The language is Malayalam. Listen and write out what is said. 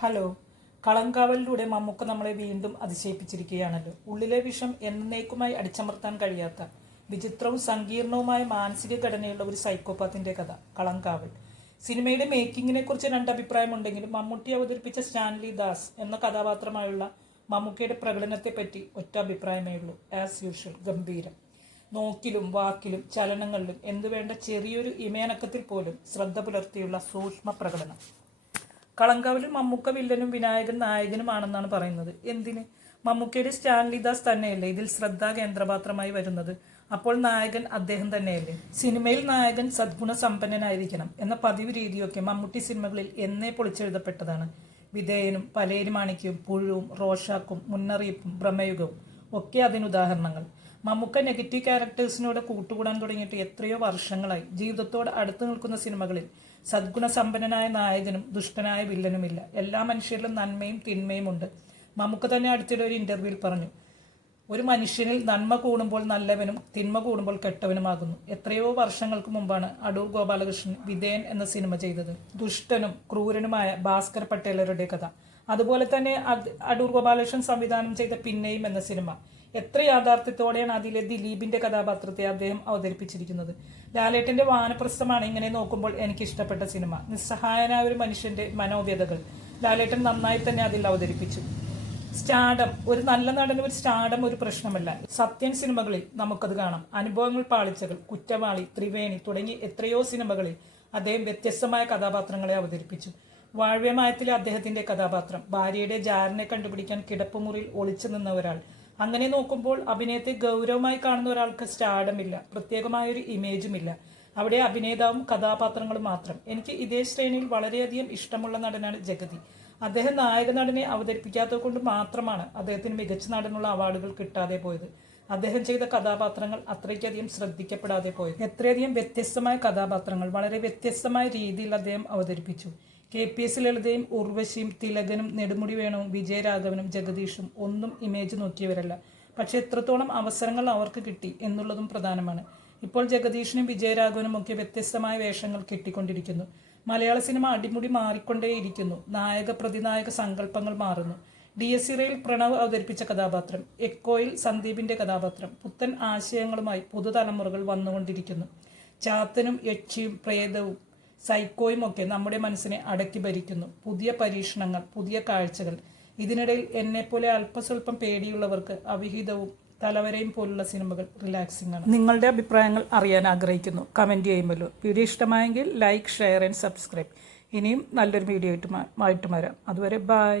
ഹലോ. കളങ്കാവലിലൂടെ മമ്മൂക്ക നമ്മളെ വീണ്ടും അതിശയിപ്പിച്ചിരിക്കുകയാണല്ലോ. ഉള്ളിലെ വിഷം എന്നേക്കുമായി അടിച്ചമർത്താൻ കഴിയാത്ത വിചിത്രവും സങ്കീർണവുമായ മാനസിക ഘടനയുള്ള ഒരു സൈക്കോപാത്തിന്റെ കഥ കളങ്കാവൽ. സിനിമയുടെ മേക്കിങ്ങിനെ കുറിച്ച് രണ്ടഭിപ്രായമുണ്ടെങ്കിലും മമ്മൂട്ടി അവതരിപ്പിച്ച സ്റ്റാൻലി ദാസ് എന്ന കഥാപാത്രമായുള്ള മമ്മൂക്കയുടെ പ്രകടനത്തെപ്പറ്റി ഒറ്റ അഭിപ്രായമേ ഉള്ളൂ. ആസ് യൂഷ്വൽ ഗംഭീരം. നോക്കിലും വാക്കിലും ചലനങ്ങളിലും എന്തുവേണ്ട ചെറിയൊരു ഇമയനക്കത്തിൽ പോലും ശ്രദ്ധ പുലർത്തിയുള്ള സൂക്ഷ്മ പ്രകടനം. കളങ്കാവലിൽ മമ്മൂക്ക വില്ലനും വിനായകൻ നായകനുമാണെന്നാണ് പറയുന്നത്. എന്തിന്? മമ്മൂക്കയുടെ സ്റ്റാൻലി ദാസ് തന്നെയല്ലേ ഇതിൽ ശ്രദ്ധാ കേന്ദ്രപാത്രമായി വരുന്നത്? അപ്പോൾ നായകൻ അദ്ദേഹം തന്നെയല്ലേ? സിനിമയിൽ നായകൻ സദ്ഗുണ സമ്പന്നനായിരിക്കണം എന്ന പതിവ് രീതിയൊക്കെ മമ്മൂട്ടി സിനിമകളിൽ എന്നേ പൊളിച്ചെഴുതപ്പെട്ടതാണ്. വിധേയനും പലേരിമാണിക്യവും പുഴുവും റോഷാക്കും മുന്നറിയിപ്പും ബ്രഹ്മയുഗവും ഒക്കെ അതിനുദാഹരണങ്ങൾ. മമ്മൂക്ക നെഗറ്റീവ് ക്യാരക്ടേഴ്സിനോട് കൂട്ടുകൂടാൻ തുടങ്ങിയിട്ട് എത്രയോ വർഷങ്ങളായി. ജീവിതത്തോട് അടുത്തു നിൽക്കുന്ന സിനിമകളിൽ സദ്ഗുണസമ്പന്നനായ നായകനും ദുഷ്ടനായ വില്ലനുമില്ല. എല്ലാ മനുഷ്യരിലും നന്മയും തിന്മയും ഉണ്ട്. മമ്മൂക്ക തന്നെ അടുത്തിടെ ഒരു ഇന്റർവ്യൂവിൽ പറഞ്ഞു, ഒരു മനുഷ്യനിൽ നന്മ കൂടുമ്പോൾ നല്ലവനും തിന്മ കൂടുമ്പോൾ കെട്ടവനുമാകുന്നു. എത്രയോ വർഷങ്ങൾക്ക് മുമ്പാണ് അടൂർ ഗോപാലകൃഷ്ണൻ വിധേയൻ എന്ന സിനിമ ചെയ്തത്. ദുഷ്ടനും ക്രൂരനുമായ ഭാസ്കർ പട്ടേലരുടെ കഥ. അതുപോലെ തന്നെ അടൂർ ഗോപാലകൃഷ്ണൻ സംവിധാനം ചെയ്ത പിന്നെയും എന്ന സിനിമ. എത്ര യാഥാർത്ഥ്യത്തോടെയാണ് അതിലെ ദിലീപിന്റെ കഥാപാത്രത്തെ അദ്ദേഹം അവതരിപ്പിച്ചിരിക്കുന്നത്. ലാലേട്ടന്റെ വാനപ്രസ്ഥമാണ് ഇങ്ങനെ നോക്കുമ്പോൾ എനിക്ക് ഇഷ്ടപ്പെട്ട സിനിമ. നിസ്സഹായനായ ഒരു മനുഷ്യന്റെ മനോവ്യതകൾ ലാലേട്ടൻ നന്നായി തന്നെ അതിൽ അവതരിപ്പിച്ചു. സ്റ്റാർഡം, ഒരു നല്ല നടന് ഒരു സ്റ്റാർഡം ഒരു പ്രശ്നമല്ല. സത്യൻ സിനിമകളിൽ നമുക്കത് കാണാം. അനുഭവങ്ങൾ പാളിച്ചകൾ, കുറ്റവാളി, ത്രിവേണി തുടങ്ങി എത്രയോ സിനിമകളിൽ അദ്ദേഹം വ്യത്യസ്തമായ കഥാപാത്രങ്ങളെ അവതരിപ്പിച്ചു. വാഴ്വ്യമായത്തിലെ അദ്ദേഹത്തിന്റെ കഥാപാത്രം, ഭാര്യയുടെ ജാരനെ കണ്ടുപിടിക്കാൻ കിടപ്പുമുറിയിൽ ഒളിച്ചു നിന്ന ഒരാൾ. അങ്ങനെ നോക്കുമ്പോൾ അഭിനയത്തെ ഗൗരവമായി കാണുന്ന ഒരാൾക്ക് സ്റ്റാർഡമില്ല, പ്രത്യേകമായൊരു ഇമേജുമില്ല. അവിടെ അഭിനേതാവും കഥാപാത്രങ്ങളും മാത്രം. എനിക്ക് ഇതേ ശ്രേണിയിൽ വളരെയധികം ഇഷ്ടമുള്ള നടനാണ് ജഗതി. അദ്ദേഹം നായക നടനെ അവതരിപ്പിക്കാത്തത് കൊണ്ട് മാത്രമാണ് അദ്ദേഹത്തിന് മികച്ച നടനുള്ള അവാർഡുകൾ കിട്ടാതെ പോയത്. അദ്ദേഹം ചെയ്ത കഥാപാത്രങ്ങൾ അത്രയ്ക്കധികം ശ്രദ്ധിക്കപ്പെടാതെ പോയത്. എത്രയധികം വ്യത്യസ്തമായ കഥാപാത്രങ്ങൾ വളരെ വ്യത്യസ്തമായ രീതിയിൽ അദ്ദേഹം അവതരിപ്പിച്ചു. KPS ലളിതയും ഉർവശിയും തിലകനും നെടുമുടി വേണുവും വിജയരാഘവനും ജഗദീഷും ഒന്നും ഇമേജ് നോക്കിയവരല്ല. പക്ഷെ എത്രത്തോളം അവസരങ്ങൾ അവർക്ക് കിട്ടി എന്നുള്ളതും പ്രധാനമാണ്. ഇപ്പോൾ ജഗദീഷിനും വിജയരാഘവനും ഒക്കെ വ്യത്യസ്തമായ വേഷങ്ങൾ കിട്ടിക്കൊണ്ടിരിക്കുന്നു. മലയാള സിനിമ അടിമുടി മാറിക്കൊണ്ടേയിരിക്കുന്നു. നായക പ്രതിനായക സങ്കല്പങ്ങൾ മാറുന്നു. DSRയിൽ പ്രണവ് അവതരിപ്പിച്ച കഥാപാത്രം, എക്കോയിൽ സന്ദീപിന്റെ കഥാപാത്രം, പുത്തൻ ആശയങ്ങളുമായി പുതുതലമുറകൾ വന്നുകൊണ്ടിരിക്കുന്നു. ചാത്തനും യക്ഷിയും പ്രേതവും സൈക്കോയും ഒക്കെ നമ്മുടെ മനസ്സിനെ അടക്കി ഭരിക്കുന്നു. പുതിയ പരീക്ഷണങ്ങൾ, പുതിയ കാഴ്ചകൾ. ഇതിനിടയിൽ എന്നെപ്പോലെ അല്പസ്വല്പം പേടിയുള്ളവർക്ക് അവിഹിതവും തലവരയും പോലുള്ള സിനിമകൾ റിലാക്സിംഗ് ആണ്. നിങ്ങളുടെ അഭിപ്രായങ്ങൾ അറിയാൻ ആഗ്രഹിക്കുന്നു. കമന്റ് ചെയ്യുമല്ലോ. വീഡിയോ ഇഷ്ടമായെങ്കിൽ ലൈക്ക്, ഷെയർ ആൻഡ് സബ്സ്ക്രൈബ്. ഇനിയും നല്ലൊരു വീഡിയോ ആയിട്ട് വരാം. അതുവരെ ബൈ.